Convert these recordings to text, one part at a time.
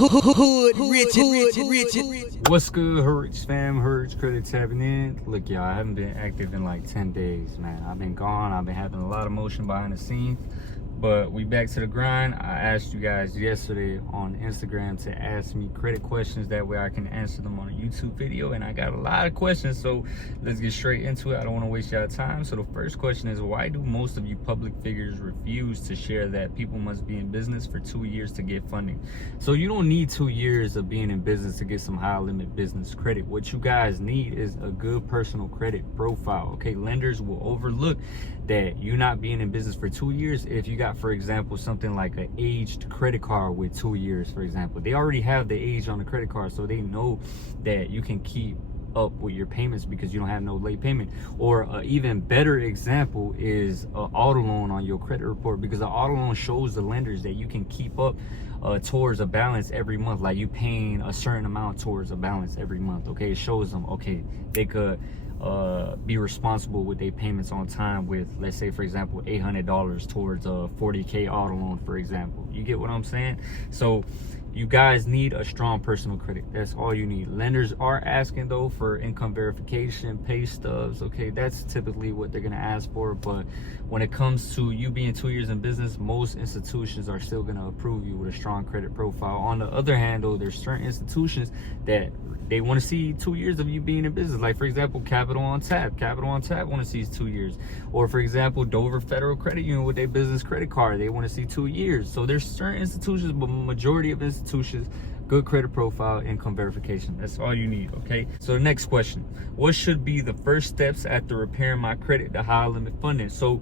Hood rich. What's good, Hoodrich fam? Hoodrich Credit tapping in. Look, y'all, I haven't been active in like 10 days, man. I've been gone. I've been having a lot of motion behind the scenes. But we back to the grind. I asked you guys yesterday on Instagram to ask me credit questions. That way I can answer them on a YouTube video. And I got a lot of questions, so let's get straight into it. I don't want to waste y'all time. So the first question is, why do most of you public figures refuse to share that people must be in business for 2 years to get funding? So you don't need 2 years of being in business to get some high limit business credit. What you guys need is a good personal credit profile. Okay, lenders will overlook that you not being in business for 2 years if you got, for example, something like an aged credit card with 2 years, for example. They already have the age on the credit card, so they know that you can keep up with your payments because you don't have no late payment. Or an even better example is an auto loan on your credit report, because an auto loan shows the lenders that you can keep up towards a balance every month, like you paying a certain amount towards a balance every month. Okay, it shows them, okay, they could be responsible with their payments on time with, let's say, for example, $800 towards a 40K auto loan, for example. You get what I'm saying? So you guys need a strong personal credit. That's all you need. Lenders are asking though for income verification, pay stubs. Okay, that's typically what they're gonna ask for. But when it comes to you being 2 years in business, most institutions are still gonna approve you with a strong credit profile. On the other hand though, there's certain institutions that they want to see 2 years of you being in business. Like, for example, Capital on Tap want to see 2 years. Or for example, Dover Federal Credit Union with their business credit card, they want to see 2 years. So there's certain institutions, but majority of institutions, good credit profile, income verification. That's all you need. Okay, so the next question, what should be the first steps after repairing my credit to high limit funding? So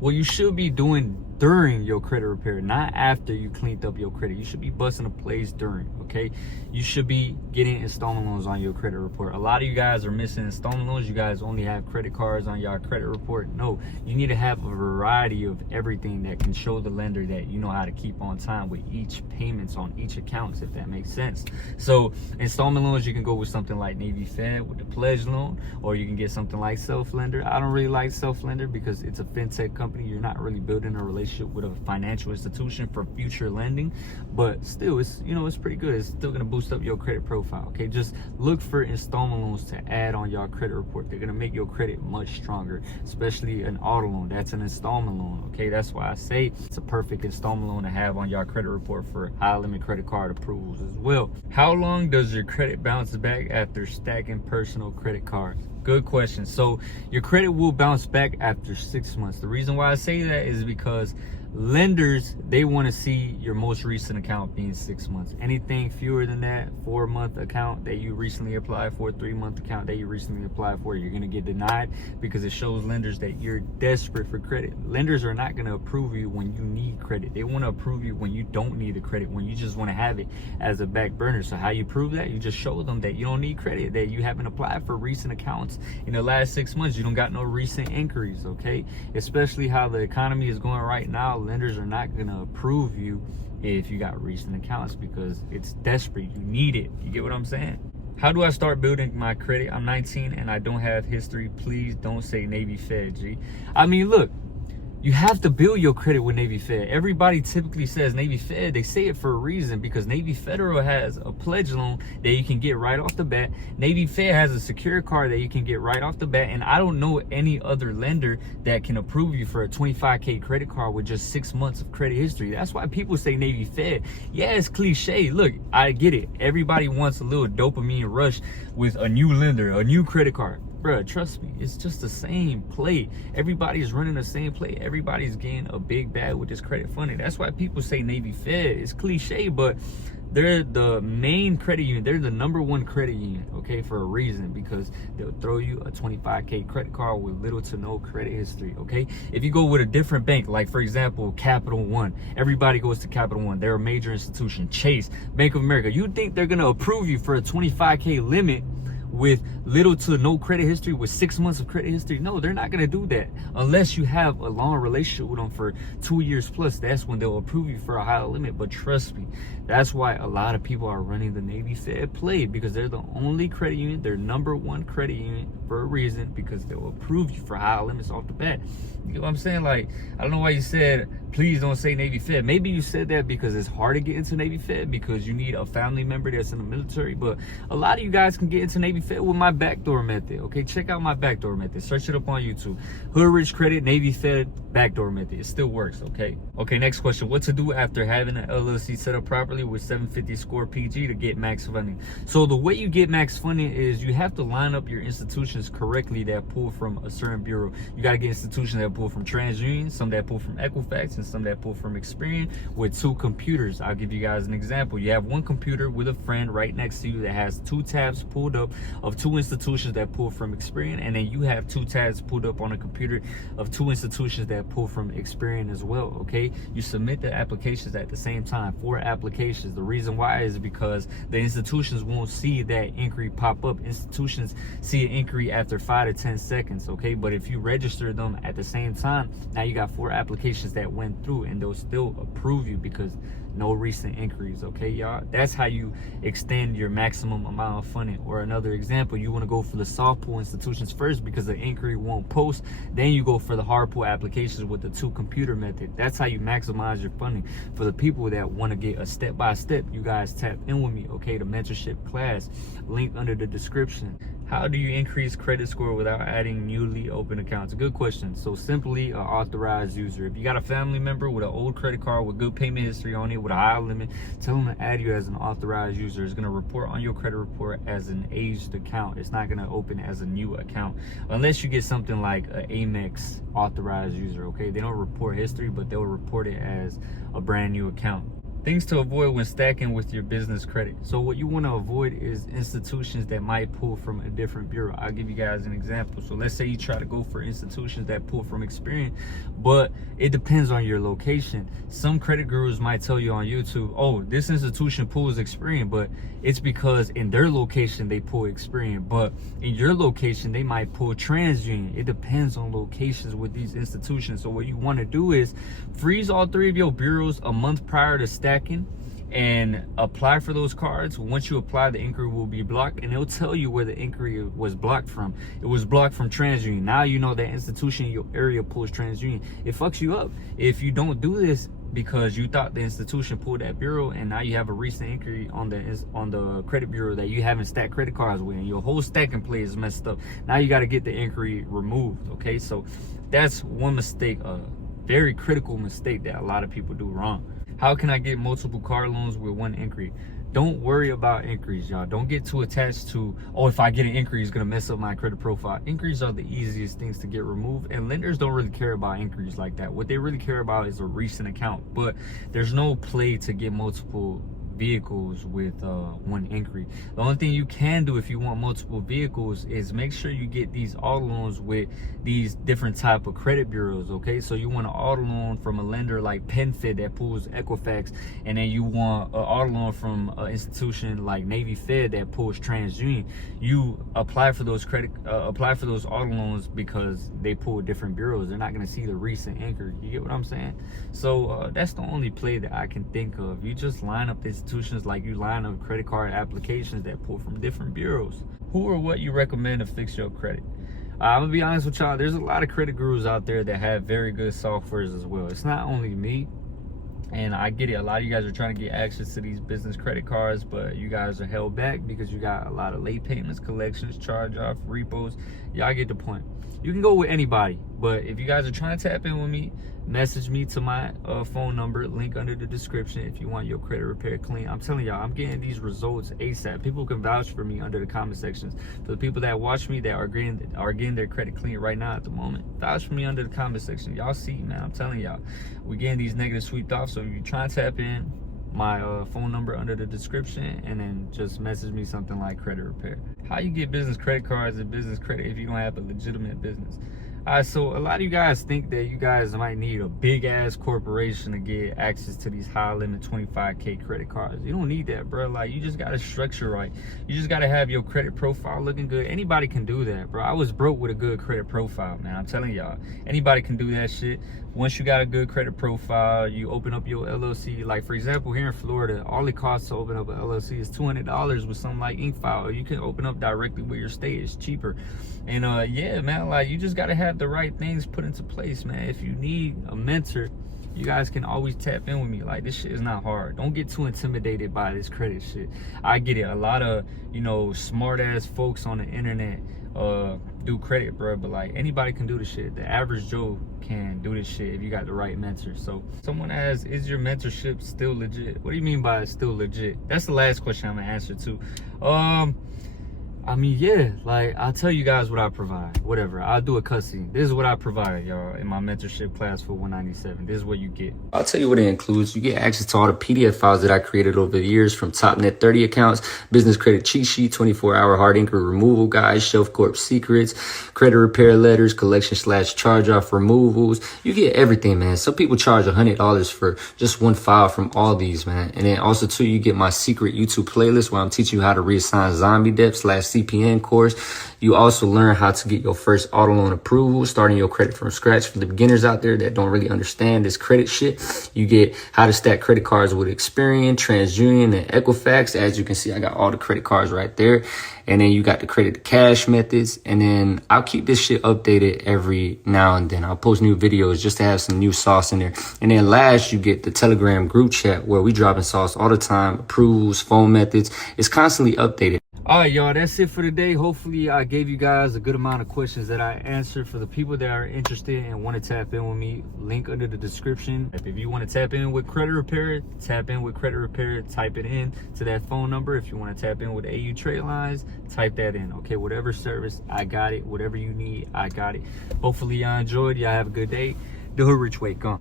what you should be doing during your credit repair, not after you cleaned up your credit. You should be busting a place during. Okay, you should be getting installment loans on your credit report. A lot of you guys are missing installment loans. You guys only have credit cards on your credit report. No, you need to have a variety of everything that can show the lender that you know how to keep on time with each payments on each account, if that makes sense. So installment loans, you can go with something like Navy Fed with the pledge loan, or you can get something like Self Lender. I don't really like Self Lender because it's a fintech company. You're not really building a relationship with a financial institution for future lending, but still, it's, you know, it's pretty good. It's still gonna boost up your credit profile. Okay, just look for installment loans to add on your credit report. They're gonna make your credit much stronger, especially an auto loan. That's an installment loan. Okay, that's why I say it's a perfect installment loan to have on your credit report for high limit credit card approvals as well. How long does your credit bounce back after stacking personal credit cards? Good question. So your credit will bounce back after 6 months. The reason why I say that is because lenders, they want to see your most recent account being 6 months. Anything fewer than that, 4-month account that you recently applied for, 3-month account that you recently applied for, you're going to get denied, because it shows lenders that you're desperate for credit. Lenders are not going to approve you when you need credit. They want to approve you when you don't need the credit, when you just want to have it as a back burner. So how you prove that? You just show them that you don't need credit, that you haven't applied for recent accounts in the last 6 months. You don't got no recent inquiries. Okay, especially how the economy is going right now, lenders are not going to approve you if you got recent accounts because it's desperate. You need it. You get what I'm saying? How do I start building my credit? I'm 19 and I don't have history. Please don't say Navy Fed, G. I mean, look, you have to build your credit with Navy Fed. Everybody typically says Navy Fed. They say it for a reason, because Navy Federal has a pledge loan that you can get right off the bat. Navy Fed has a secure card that you can get right off the bat. And I don't know any other lender that can approve you for a 25K credit card with just 6 months of credit history. That's why people say Navy Fed. Yeah, it's cliche. Look, I get it. Everybody wants a little dopamine rush with a new lender, a new credit card. Bruh, trust me, it's just the same play. Everybody's running the same play. Everybody's getting a big bag with this credit funding. That's why people say Navy Fed. It's cliche, but they're the main credit union. They're the #1 credit union, okay, for a reason, because they'll throw you a 25K credit card with little to no credit history, okay? If you go with a different bank, like for example, Capital One, everybody goes to Capital One. They're a major institution. Chase, Bank of America. You think they're gonna approve you for a 25K limit with little to no credit history, with 6 months of credit history. No, they're not gonna do that unless you have a long relationship with them for 2 years plus. That's when they'll approve you for a higher limit. But trust me, that's why a lot of people are running the Navy Fed play, because they're the only credit union, they're #1 credit union for a reason, because they'll approve you for higher limits off the bat. You know what I'm saying? Like, I don't know why you said please don't say Navy Fed. Maybe you said that because it's hard to get into Navy Fed because you need a family member that's in the military. But a lot of you guys can get into Navy Fed with my backdoor method. Okay, check out my backdoor method. Search it up on YouTube. Hood Rich Credit Navy Fed backdoor method. It still works. Okay. Next question: what to do after having an LLC set up properly with 750 score PG to get max funding? So the way you get max funding is you have to line up your institutions correctly that pull from a certain bureau. You got to get institutions that pull from TransUnion, some that pull from Equifax, and some that pull from Experian with 2 computers. I'll give you guys an example. You have 1 computer with a friend right next to you that has 2 tabs pulled up of 2 institutions that pull from Experian, and then you have 2 tabs pulled up on a computer of 2 institutions that pull from Experian as well. Okay, you submit the applications at the same time, 4 applications. The reason why is because the institutions won't see that inquiry pop up. Institutions see an inquiry after 5 to 10 seconds. Okay, but if you register them at the same time, now you got 4 applications that went through, and they'll still approve you because no recent inquiries. Okay, y'all, that's how you extend your maximum amount of funding. Or another example, you want to go for the soft pull institutions first because the inquiry won't post, then you go for the hard pull applications with the 2 computer method. That's how you maximize your funding. For the people that want to get a step-by-step, you guys tap in with me. Okay, the mentorship class, link under the description. How do you increase credit score without adding newly open accounts? Good question. So simply an authorized user. If you got a family member with an old credit card with good payment history on it with a high limit, tell them to add you as an authorized user. It's going to report on your credit report as an aged account. It's not going to open as a new account unless you get something like an Amex authorized user. Okay, they don't report history, but they'll report it as a brand new account. Things to avoid when stacking with your business credit. So what you want to avoid is institutions that might pull from a different bureau. I'll give you guys an example. So let's say you try to go for institutions that pull from Experian, but it depends on your location. Some credit gurus might tell you on YouTube, oh, this institution pulls Experian, but it's because in their location they pull Experian, but in your location they might pull TransUnion. It depends on locations with these institutions. So what you want to do is freeze all 3 of your bureaus a month prior to stacking and apply for those cards. Once you apply, the inquiry will be blocked, and it'll tell you where the inquiry was blocked from. It was blocked from TransUnion. Now you know that institution in your area pulls TransUnion. It fucks you up if you don't do this because you thought the institution pulled that bureau, and now you have a recent inquiry on the credit bureau that you haven't stacked credit cards with, and your whole stacking play is messed up. Now you got to get the inquiry removed. Okay, so that's one mistake, a very critical mistake that a lot of people do wrong. How can I get multiple car loans with 1 inquiry? Don't worry about inquiries, y'all. Don't get too attached to, oh, if I get an inquiry, it's going to mess up my credit profile. Inquiries are the easiest things to get removed, and lenders don't really care about inquiries like that. What they really care about is a recent account, but there's no play to get multiple vehicles with 1 inquiry. The only thing you can do if you want multiple vehicles is make sure you get these auto loans with these different type of credit bureaus. Okay, so you want an auto loan from a lender like PenFed that pulls Equifax, and then you want an auto loan from an institution like Navy Fed that pulls TransUnion. You apply for those auto loans because they pull different bureaus. They're not going to see the recent inquiry. You get what I'm saying? So that's the only play that I can think of. You just line up this like you line up credit card applications that pull from different bureaus. Who or what you recommend to fix your credit? I'm gonna be honest with y'all, there's a lot of credit gurus out there that have very good softwares as well. It's not only me, and I get it, a lot of you guys are trying to get access to these business credit cards, but you guys are held back because you got a lot of late payments, collections, charge-off, repos. Y'all get the point. You can go with anybody, but if you guys are trying to tap in with me, message me to my phone number, link under the description if you want your credit repair clean. I'm telling y'all, I'm getting these results ASAP. People can vouch for me under the comment sections. For the people that watch me that are getting their credit clean right now at the moment, vouch for me under the comment section. Y'all see, man, I'm telling y'all, we're getting these negatives swept off. So if you try to tap in, my phone number under the description, and then just message me something like credit repair. How you get business credit cards and business credit if you don't have a legitimate business? So a lot of you guys think that you guys might need a big ass corporation to get access to these high limit 25K credit cards. You don't need that, bro. Like, you just gotta structure right. You just gotta have your credit profile looking good. Anybody can do that, bro. I was broke with a good credit profile, man. I'm telling y'all, anybody can do that shit. Once you got a good credit profile, you open up your LLC. Like, for example, here in Florida, all it costs to open up an LLC is $200 with something like Incre. You can open up directly with your state. It's cheaper. And yeah, man, like, you just gotta have the right things put into place, man. If you need a mentor, you guys can always tap in with me. Like, this shit is not hard. Don't get too intimidated by this credit shit. I get it. A lot of, you know, smart ass folks on the internet do credit, bro, but like, anybody can do the shit. The average Joe can do this shit if you got the right mentor. So someone asks, is your mentorship still legit? What do you mean by it's still legit? That's the last question I'm gonna answer too. I mean, yeah, like, I'll tell you guys what I provide. Whatever, I'll do a cutscene. This is what I provide, y'all, in my mentorship class for 197. This is what you get. I'll tell you what it includes. You get access to all the PDF files that I created over the years, from top net 30 accounts, business credit cheat sheet, 24-hour hard Incre removal guides, shelf corp secrets, credit repair letters, collection/charge-off removals. You get everything, man. Some people charge $100 for just one file from all these, man. And then also too, you get my secret YouTube playlist where I'm teaching you how to reassign zombie debt/CPN course. You also learn how to get your first auto loan approval, starting your credit from scratch. For the beginners out there that don't really understand this credit shit, you get how to stack credit cards with Experian, TransUnion, and Equifax. As you can see, I got all the credit cards right there. And then you got the credit to cash methods. And then I'll keep this shit updated every now and then. I'll post new videos just to have some new sauce in there. And then last, you get the Telegram group chat where we dropping sauce all the time, approvals, phone methods. It's constantly updated. All right, y'all, that's it for today. Hopefully I gave you guys a good amount of questions that I answered. For the people that are interested and want to tap in with me, link under the description. If you want to tap in with credit repair, tap in with credit repair, type it in to that phone number. If you want to tap in with AU trade lines, type that in. Okay, whatever service, I got it. Whatever you need, I got it. Hopefully y'all enjoyed. Y'all have a good day. The Hood Rich Way, gone.